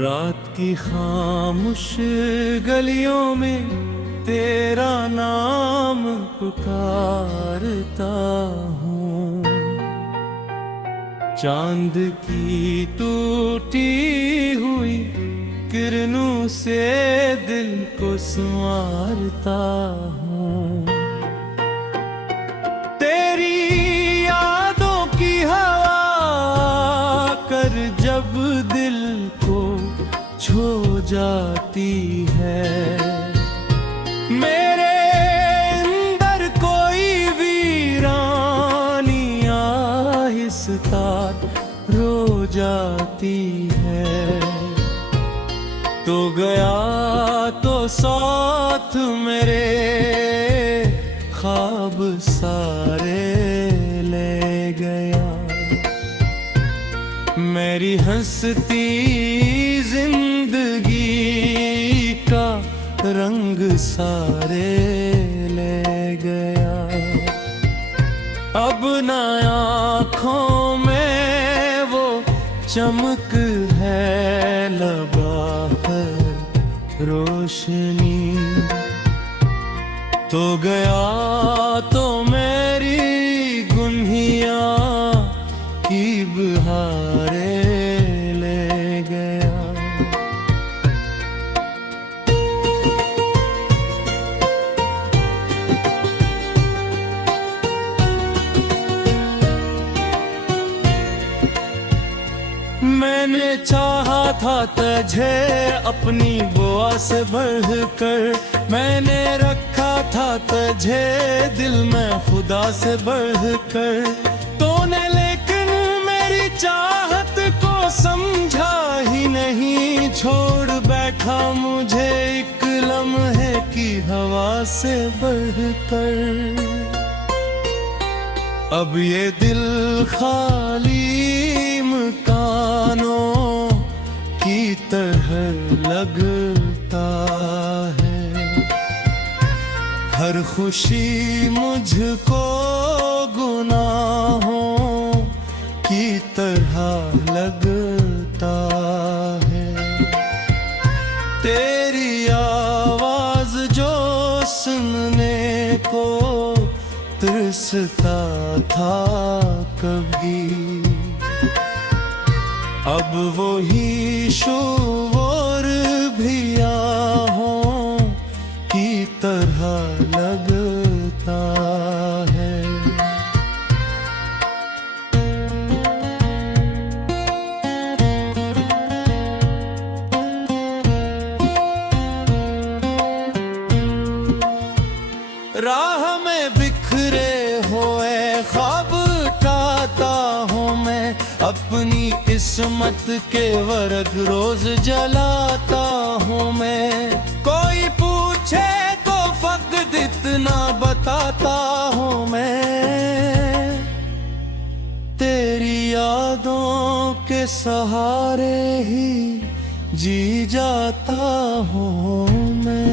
रात की खामोश गलियों में तेरा नाम पुकारता हूँ। चांद की टूटी हुई किरणों से दिल को संवारता हूँ। तेरी यादों की हवा कर जब दिल को छू जाती है, मेरे अंदर कोई वीरानी आहिस्ता रो जाती है। तो गया तो साथ मेरे ख्वाब सारे ले गया, मेरी हंसती जिंदगी का रंग सारे ले गया। अब ना आँखों में वो चमक है, लबा पर रोशनी। तो गया तो मेरी गुन्हिया की बहारे ले गया। मैंने चाहा था तुझे अपनी बुआ से बढ़कर, मैंने रखा था तुझे दिल में खुदा से बढ़कर। तूने लेकिन मेरी चाहत को समझा ही नहीं, छोड़ बैठा मुझे एक लम्हे की हवा से बढ़कर। अब ये दिल खाली मकानों की तरह लगता है, हर खुशी मुझको गुनाहों की तरह लगता है। तेरी आवाज जो सुनने को तरसता था कभी, अब वो ही शोर भी आहों की तरह लगता है। राह में बिखरे हुए ख्वाब उठाता हूँ मैं, अपनी किस्मत के वर्ग रोज जलाता हूँ मैं। कोई पूछे तो फकत इतना बताता हूँ मैं, तेरी यादों के सहारे ही जी जाता हूँ मैं।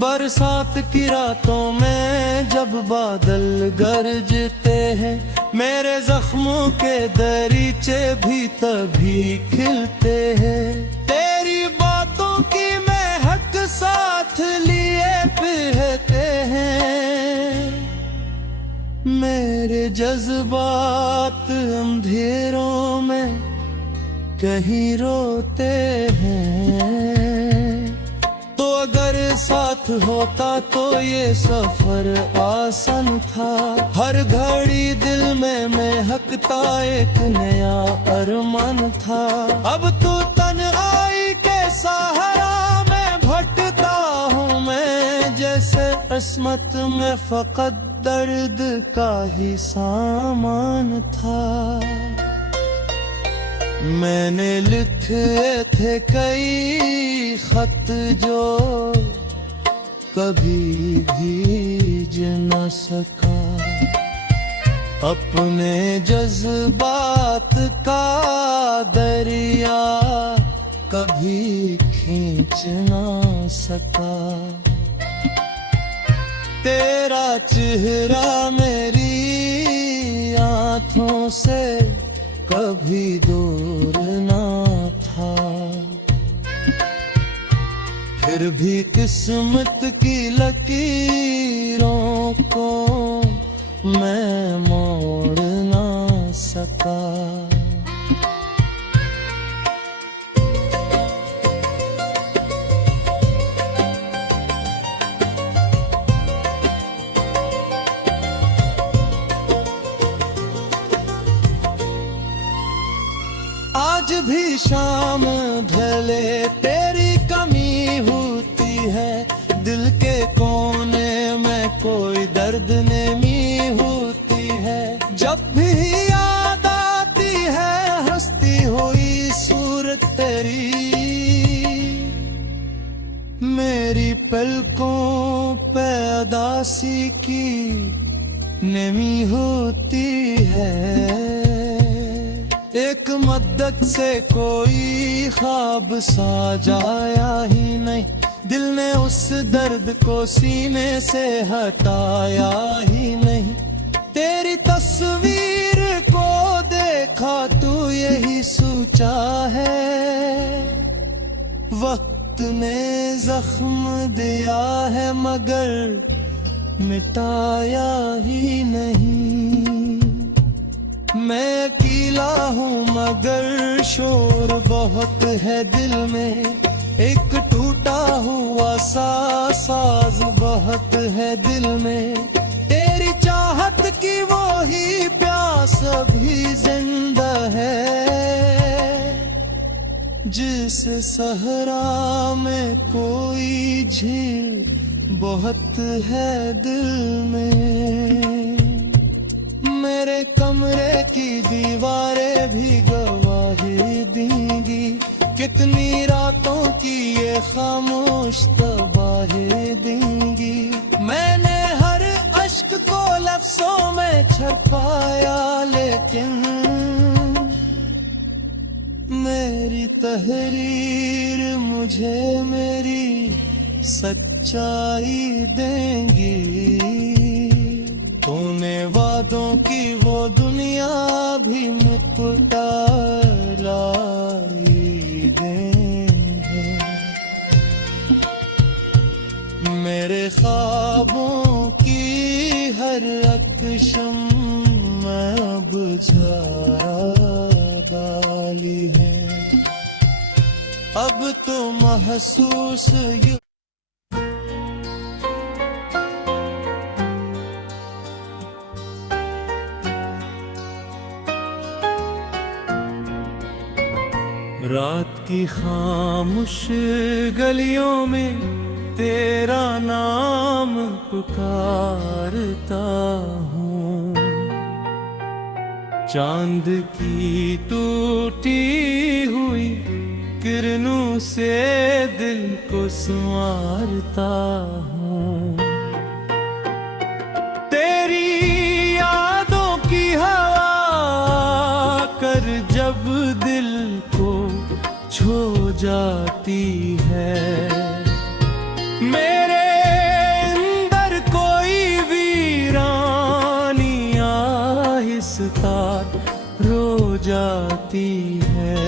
बरसात की रातों में जब बादल गरजते हैं, मेरे जख्मों के दरीचे भी तभी खिलते हैं। तेरी बातों की महक साथ लिए बहते हैं, मेरे जज्बात अंधेरों में कहीं रोते हैं। तो अगर साथ होता तो ये सफर आसान था, हर घड़ी दिल में महकता एक नया अरमान था। अब तो तन्हाई के सहारा में भटकता हूँ मैं, जैसे किस्मत में फकत दर्द का ही सामान था। मैंने लिखे थे कई खत जो कभी भीज न सका, अपने जज्बात का दरिया कभी खींच न सका। तेरा चेहरा मेरी आँखों से कभी दूर ना था। था, फिर भी किस्मत की लकीरों को मैं मोड़ ना सका। आज भी शाम ढले तेरी कमी होती है, दिल के कोने में कोई दर्द नेमी होती है। जब भी याद आती है हंसती हुई सूरत तेरी, मेरी पलकों पे उदासी की नेमी होती है। एक मद्दत से कोई ख्वाब साजाया ही नहीं, दिल ने उस दर्द को सीने से हटाया ही नहीं। तेरी तस्वीर को देखा तो यही सोचा है, वक्त ने जख्म दिया है मगर मिटाया ही नहीं। मैं अकेला हूँ मगर शोर बहुत है दिल में, एक टूटा हुआ सा साज बहुत है दिल में। तेरी चाहत की वो ही प्यास अभी जिंदा है, जिस सहरा में कोई झील बहुत है दिल में। मेरे कमरे की दीवारें भी गवाही देंगी, कितनी रातों की ये खामोश तबाही देंगी। मैंने हर अश्क को लफ्जों में छुपाया लेकिन मेरी तहरीर मुझे मेरी सच्चाई देंगी। तूने वादों की वो दुनिया भी मुकुटा लाई देंगे, मेरे ख्वाबों की हर अकशम मैं बुझा डाली है। अब तो महसूस रात की खामोश गलियों में तेरा नाम पुकारता हूँ, चांद की टूटी हुई किरणों से दिल को संवारता हूँ। तेरी यादों की हवा कर जब दिल को छू जाती है, मेरे अंदर कोई वीरानी आहिस्ता रो जाती है।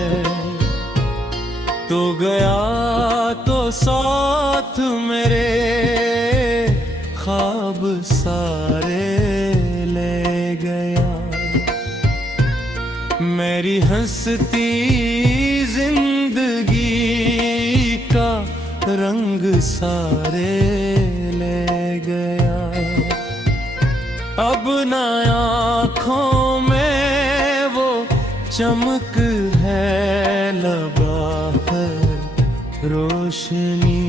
तो गया तो साथ मेरे ख्वाब सारे ले गया, मेरी हंसती जिंदगी का रंग सारे ले गया। अब ना आँखों में वो चमक है, लबा है रोशनी।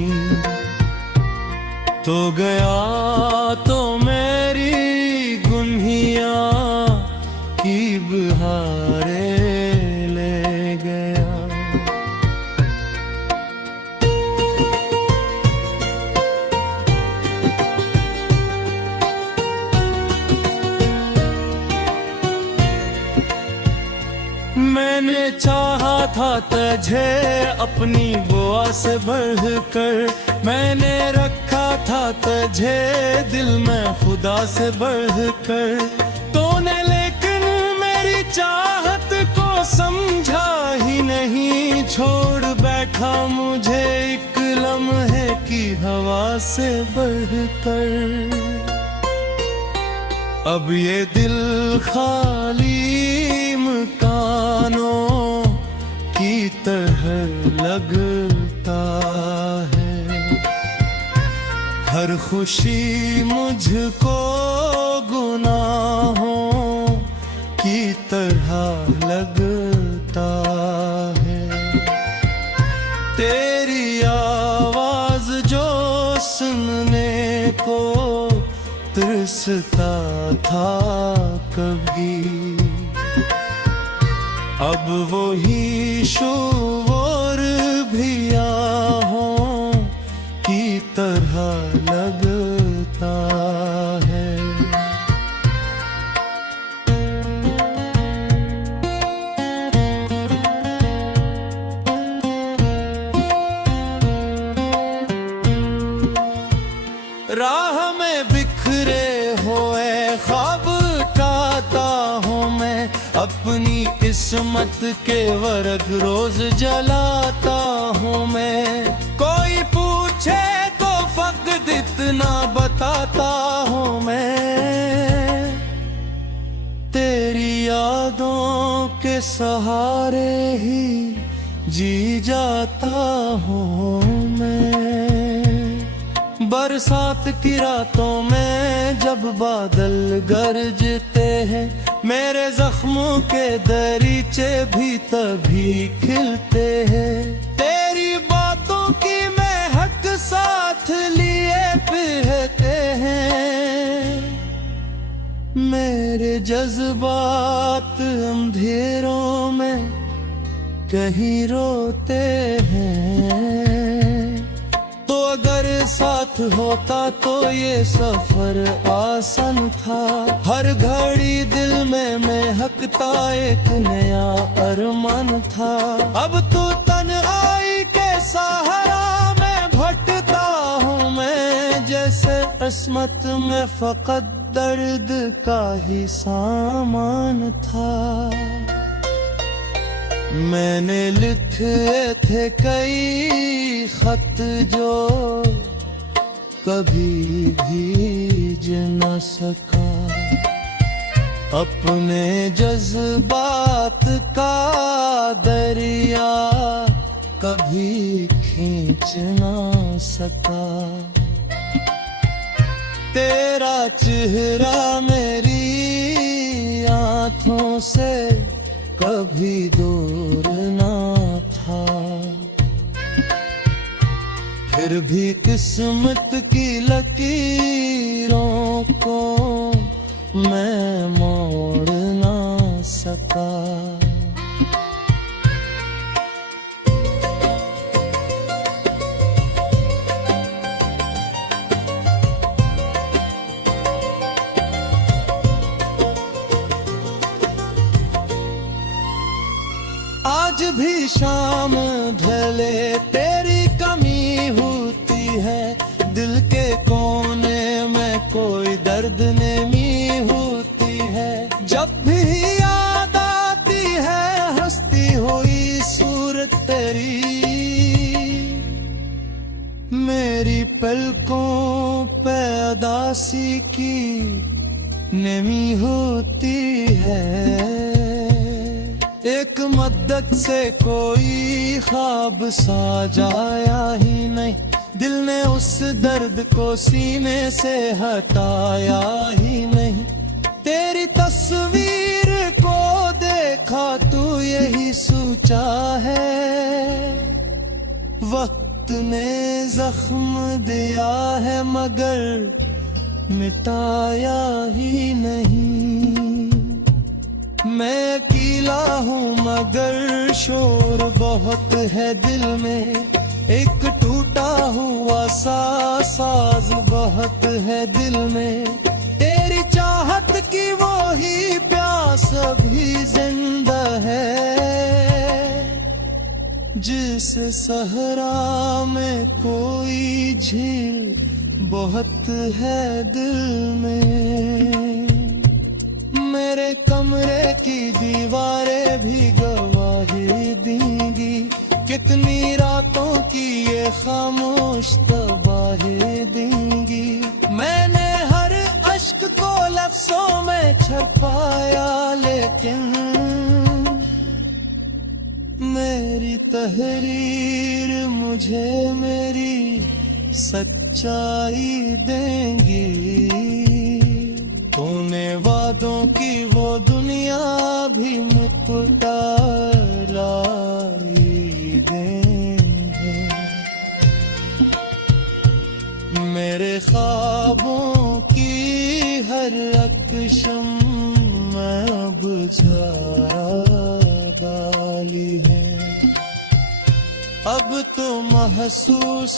तो गया तो मेरी गुनहिया की बहारे ले गया। मैंने चाहा था तुझे अपनी बुआ से बढ़कर, मैंने रखा था तुझे दिल में खुदा से बढ़कर। तूने लेकिन मेरी चाहत को समझा ही नहीं, छोड़ था मुझे एक लम्हे की हवा से बढ़कर। अब ये दिल खाली मकानों की तरह लगता है। हर खुशी मुझको गुनाहों की तरह लगता है। तेरी आवाज जो सुनने को तरसता था कभी, अब वही शोर भी आहों की तरह लगता है। राह में बिखरे हुए ख्वाब उठाता हूँ मैं, अपनी किस्मत के वर्ग रोज जलाता हूँ मैं। कोई पूछे तो फकत इतना बताता हूँ मैं, तेरी यादों के सहारे ही जी जाता हूँ मैं। बरसात की रातों में जब बादल गरजते हैं, मेरे जख्मों के दरीचे भी तभी खिलते हैं। तेरी बातों की महक साथ लिए फिरते हैं, मेरे जज्बात अंधेरों में कहीं रोते हैं। तो अगर साथ होता तो ये सफर आसान था। हर घड़ी दिल में महकता एक नया अरमान था। अब तो तन्हाई के सहारा में भटकता हूँ मैं, जैसे किस्मत में फकत दर्द का ही सामान था। मैंने लिखे थे कई खत जो कभी भीज न सका, अपने जज्बात का दरिया कभी खींच न सका। तेरा चेहरा मेरी आँखों से कभी दूर ना था, फिर भी किस्मत की लकीरों को मैं मोड़ ना सका। आज भी शाम ढले तेरी कमी होती है, दिल के कोने में कोई दर्द नेमी होती है। जब भी याद आती है हंसती हुई सूरत तेरी, मेरी पलकों पे उदासी की नेमी होती है। एक मद्दत से कोई ख्वाब साजाया ही नहीं, दिल ने उस दर्द को सीने से हटाया ही नहीं। तेरी तस्वीर को देखा तू यही सोचा है, वक्त ने जख्म दिया है मगर मिटाया ही नहीं। मैं अकेला हूँ मगर शोर बहुत है दिल में, एक टूटा हुआ सा साज बहुत है दिल में। तेरी चाहत की वो ही प्यास अभी जिंदा है, जिस सहरा में कोई झील बहुत है दिल में। मेरे कमरे की दीवारें भी गवाही देंगी, कितनी रातों की ये खामोश तबाही देंगी। मैंने हर अश्क को लफ्जों में छुपाया, लेकिन मेरी तहरीर मुझे मेरी सच्चाई देंगी। तूने वादों की वो दुनिया भी मुस्कुरा देंगे। मेरे ख्वाबों की हर रक्शम मैं बुझा डाली है। अब तो महसूस